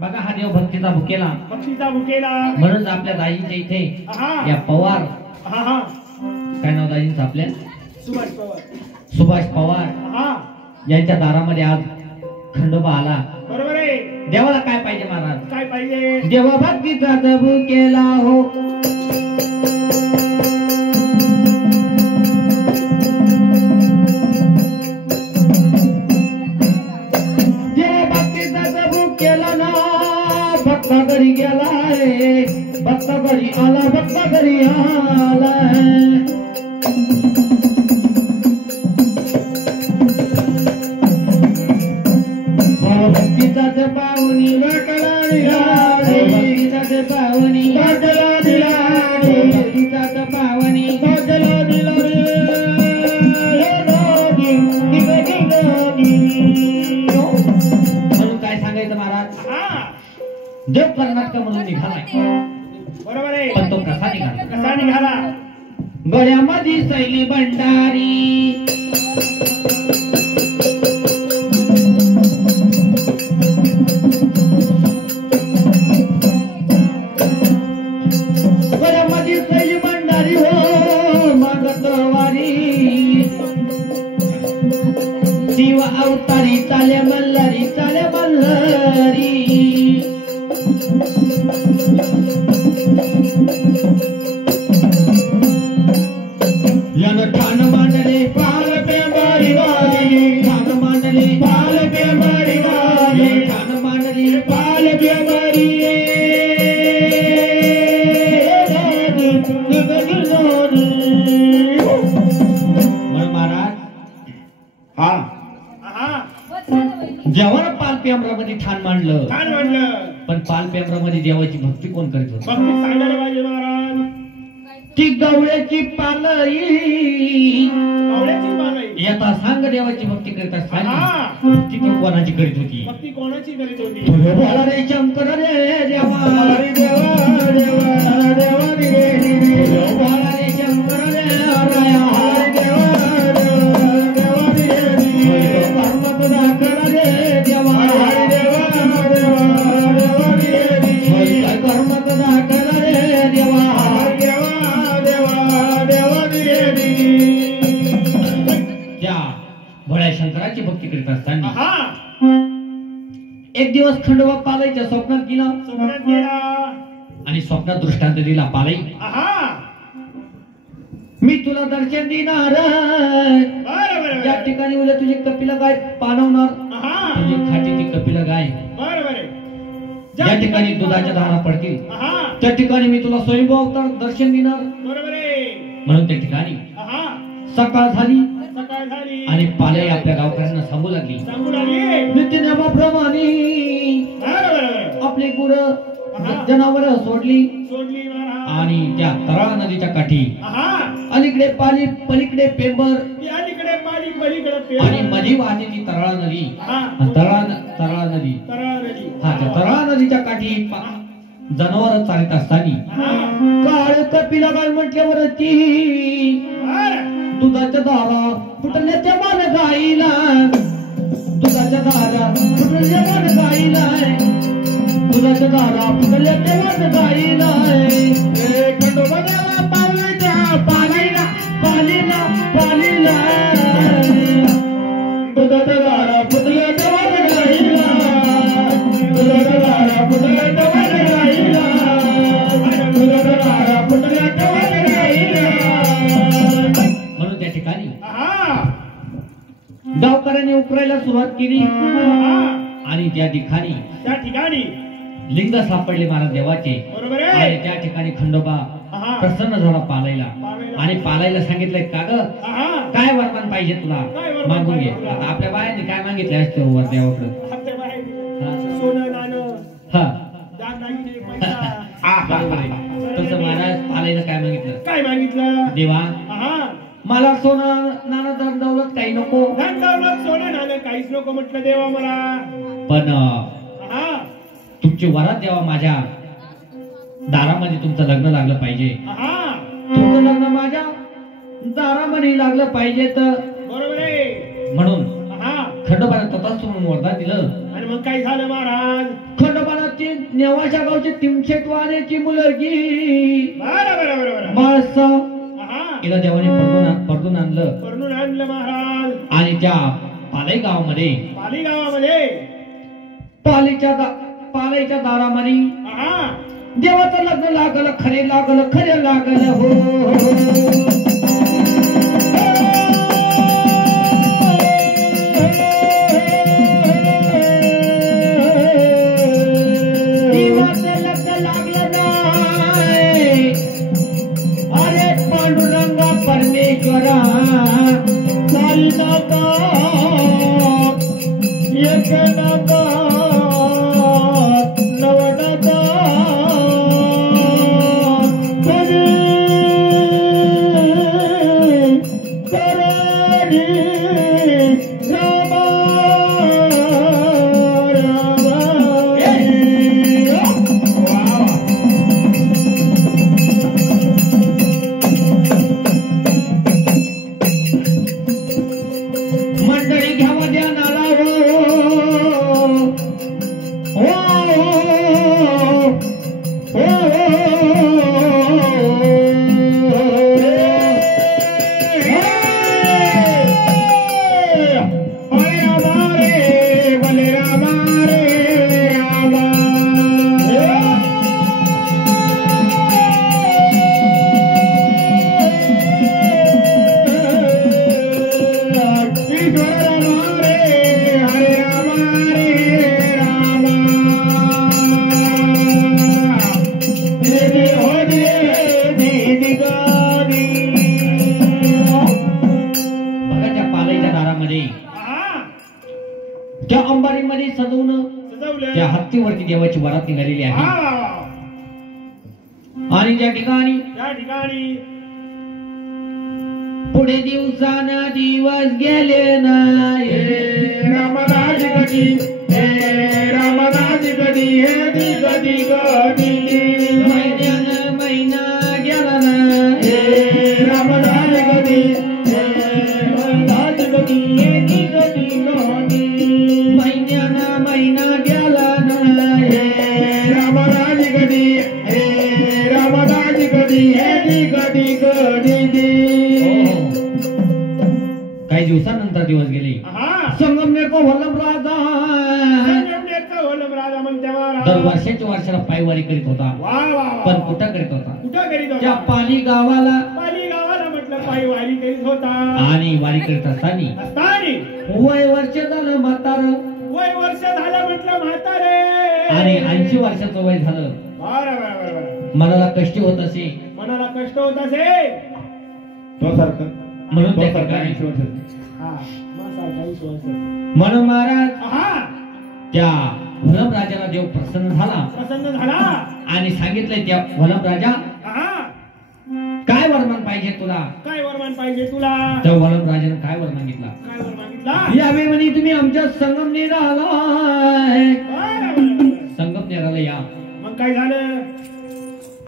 बघा हा देव भक्तीचा भुकेला म्हणून आपल्या दाजींच्या इथे या पवार काय नाव दाजींचं आपल्या सुभाष पवार यांच्या दारामध्ये आज खंडोबा आला. बरोबर आहे. देवाला काय पाहिजे महाराज? काय पाहिजे? देवा भक्तीचा भुकेला हो भक्ता घरी गेला रे भक्ता घरी आला भक्ता घरी आला भक्तीचा पावनी वाटला भक्तीचा पावनी वाटला भक्तीचा पावनी वाटला म्हणून काय सांगायचं महाराज? देव कर्नाटक म्हणून निघालाय. बरोबर आहे. पण तो कसा निघाला? कसा निघाला? गळ्यामध्ये सैली भंडारी गळ्यामध्ये सैली भंडारी हो मागत वारी शिव अवतारी चाले मल्हारी चाले मल्हारी ठाण मांडले पाल पेंबारी वाली ठाण मांडले पाल पेंबारी वाली ठाण मांडले पाल पेंबारी महाराज जेव्हा पाल पेंबरामध्ये ठाण मांडलं पण पाल पेंबरामध्ये देवाची भक्ती कोण करीत होत? भक्ती सांगायला पाहिजे महाराज. ती गवळ्याची पालई येता सांग देवाची भक्ती करीत असताना ती कोणाची करीत होती? भक्ती कोणाची करीत होती? बोला रे शंकर रे देवा रे देवा देवा देवा रे बोला रे शंकर रे राया रे देवा देवा रे पर्वत दाखल रे देवा रे देवा देवा देवा रे पर्वत दाखल रे देवा भोळ्या शंकराची भक्ती करीत असताना एक दिवस खंडोबा पालाईच्या स्वप्नात गेला आणि स्वप्नात दृष्टांत दिला पालाई मी तुला दर्शन देणार या ठिकाणी उद्या तुझी कपिला गाय पाणवणार तुझी खाटी ती कपिला गाय ज्या ठिकाणी दुधाच्या धारा पडतील त्या ठिकाणी मी तुला स्वयंभू अवतार दर्शन देणार. म्हणून त्या ठिकाणी सकाळ झाली आणि पालाई आपल्या गावकऱ्यांना सांगू लागली नित्यनेमाप्रमाणे आपली गुर जनावर सोडली आणि त्या तराळ नदीच्या काठी अलीकडे पाली पलीकडे पेंबर आणि मधी वाहते ती तराळ नदी तराळ नदी हा त्या तराळ नदीच्या काठी जनावर चालत असताना काळ कपिला गाय म्हटल्यावरती दुधाच्या दारा फुटल्याच्या मान गाईला दुधाच्या दारा फुटल्याच्या मान गाईला दुधाच्या दारा फुटल्याच्या मान गाईला खंडोबा देवा पालाईला पालाईला पालीला पालीला दुधाच्या दारा फुटल्याच्या मान गाईला दुधाच्या दारा फुटल्याच्या मान गाईला दुधाच्या दारा फुटल्याच्या मान गाईला. त्या ठिकाणी गावकऱ्यांनी उकरायला सुरुवात केली आणि त्या ठिकाणी लिंग सापडले महाराज देवाचे आणि त्या ठिकाणी खंडोबा प्रसन्न झाला पालाईला आणि पालाईला सांगितलंय का ग काय वरदान पाहिजे तुला मागून घे. आता आपल्या बायांनी काय मागितले असते वर देवाकडे? तसं महाराज पालाईला काय मागितलं? देवा मला सोनं नाणं दौलत काही नको. सोनं नाणं काहीच नको म्हटलं देवा मला. पण तुमची वरात देवा माझ्या दारामध्ये तुमचं लग्न लागलं पाहिजे. तुमचं लग्न माझ्या दारामध्ये लागलं पाहिजे तर बरोबर आहे. म्हणून खंडोबाने तथास्तु म्हणून वरदान दिलं मग काय झालं महाराज? खंडोबाची नेवाच्या गावची तिमशेटवाण्याची मुलगी बरं बरं बरं बरं. माळसा हा तिला देवाने परतून आणलं करून आणलं महाराज. आणि त्या पालई गावामध्ये पाली गावामध्ये पालईच्या दारामध्ये हा देवाचं लग्न लागलं खरे लागलं हो. देवाचं लग्न लागलं नाही. अरे पांडुरंगा परमेश्वरा चालला का एक नाका नवनाका मंडळी घ्यावा द्या नाला त्या अंबारीमध्ये सजवून त्या हत्तीवरती देवाची वरात निघालेली आहे. आणि त्या ठिकाणी पुढे दिवसाना दिवस गेले नाही. रामराज गदी हे गदी महिन्यानं महिना गेला नाही. रामराज गदी गदी महिन्यानं महिना गेला नाही. रामराज गदी हे गदी काही दिवसानंतर दिवस गेले. संगमनेर को वल्लभ राजा दर वर्षाच्या पायवारी करीत होता. पण कुठं करीत होता? त्या पाली गावाला म्हटलं पायवारी करीत होता. आणि वारी करीत असताना वय वर्ष झालं म्हातारं. वय वर्ष झालं म्हटलं म्हातारे. आणि 80 वर्षाचं वय झालं. मनाला कष्ट होत असे. म्हणून त्या ठिकाणी म्हणून महाराज त्या वल्लभ राजाला देव प्रसन्न झाला आणि सांगितलंय त्या वल्लभ राजा काय वरमान पाहिजे तुला. त्या वल्लभ राजाने काय वर मागितला? यावेळी म्हणे तुम्ही आमच्या संगमनेर आलाय. संगमनेराला या. मग काय झालं?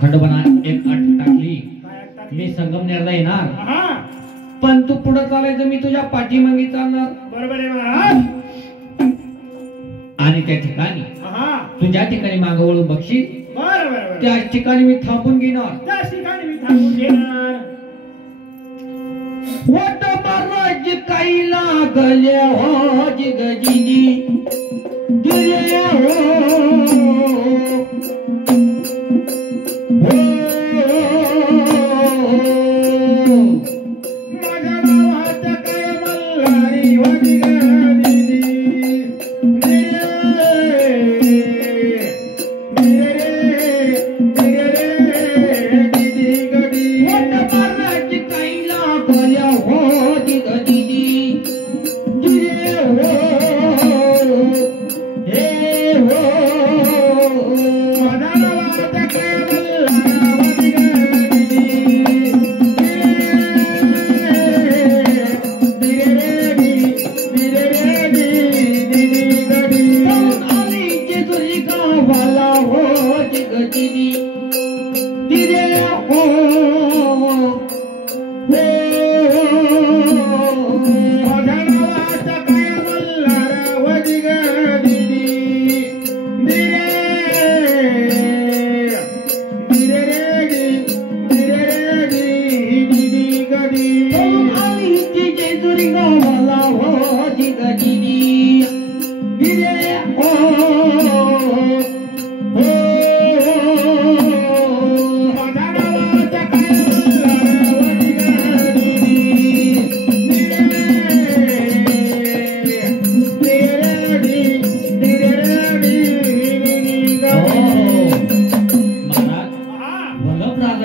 खंडोबाने एक अट टाकली. मी संगमनेरला येणार पण तू पुढे चालायचं मी तुझ्या पाठीमागे चालणार. बरोबर आहे महाराज. आणि त्या ठिकाणी तू ज्या ठिकाणी मागं वळून बघशील बरोबर त्या ठिकाणी मी थांबून घेणार. वट महाराज काही लागल्या हो जिगजिनी दिल्या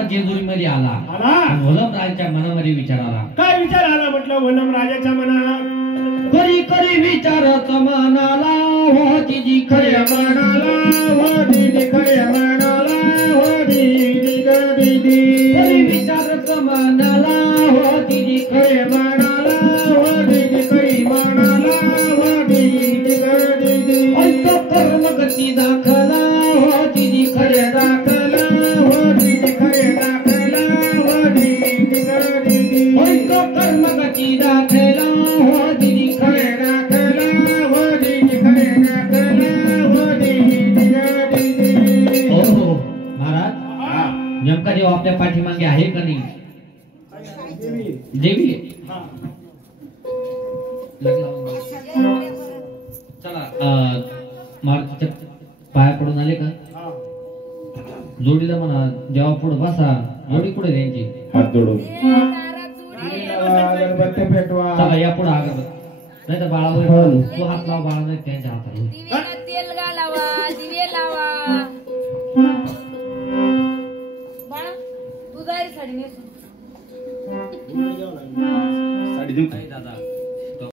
जेजुरीमध्ये आला वल्लभराजांच्या मनामध्ये विचार आला. काय विचार आला म्हटलं वल्लभ राजाच्या मनात? करी करी विचारच मनाला हो तिजी खऱ्या मनाला हो दिदी खऱ्या मनाला हो दिदी दिदी करी विचारच मनाला हो तिजी खऱ्या मनाला हो दिदी खरी मनाला हो दिदी दिदी अंत कर्म गती दाखला हो तिजी खऱ्या दाखला हो दिदी खऱ्या दाखला हो दिदी दिदी अंत कर्म गती दाखला हो दिदी खऱ्या दाखला हो दिदी खऱ्या दाखला हो दिदी दिदी. हो महाराज नेमका देव आपल्या पाठीमागे आहे का नाही? देवी चला मारुतीच्या पाया पडून आले का? जोडीला म्हणा जेव्हा पुढे बसा जोडी कुठे त्यांची हात जोडून चला या पुढे अगरबत्ती नाही तर बाळावर तू हात लाव बाळा नाही त्यांच्या हाताला तेल घालावा दिवे लावा बाळा तू जाईल साडी नेसून साडी देऊ दादा